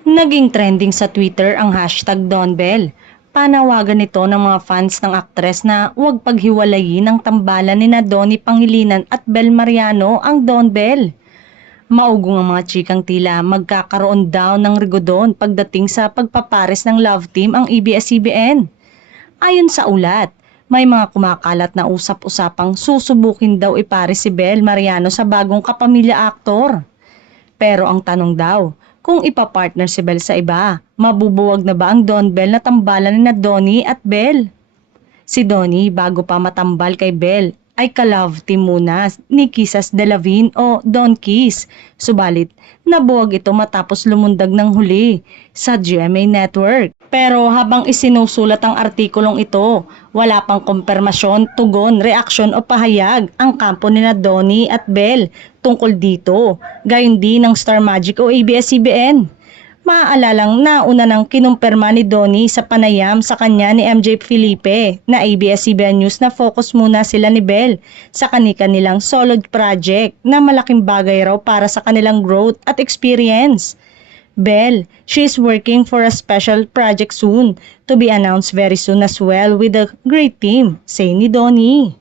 Naging trending sa Twitter ang hashtag Donbell. Panawagan nito ng mga fans ng aktres na huwag paghiwalayin ang tambalan ni Donnie Pangilinan at Bel Mariano ang Donbell. Maugong ang mga chikang tila magkakaroon daw ng rigodon pagdating sa pagpapares ng love team ang ABS-CBN. Ayon sa ulat, may mga kumakalat na usap-usapang susubukin daw ipares si Bel Mariano sa bagong kapamilya aktor. Pero ang tanong daw, kung ipapartner si Bel sa iba, mabubuwag na ba ang Donbell na tambalan ni Donnie at Bel? Si Donnie bago pa matambal kay Bel ay ka-love team muna ni Kisas Delavin o Don Kiss. Subalit, nabuwag ito matapos lumundag ng huli sa GMA Network. Pero habang isinusulat ang artikulong ito, wala pang kumpirmasyon, tugon, reaksyon o pahayag ang kampo ni Donnie at Bel tungkol dito, gayon din ng Star Magic o ABS-CBN. Maaalalang nauna nang kinumpirma ni Donnie sa panayam sa kanya ni MJ Felipe na ABS-CBN News na focus muna sila ni Bel sa kanilang solo project na malaking bagay raw para sa kanilang growth at experience. Bel, she is working for a special project soon to be announced very soon as well with a great team, say ni Donnie.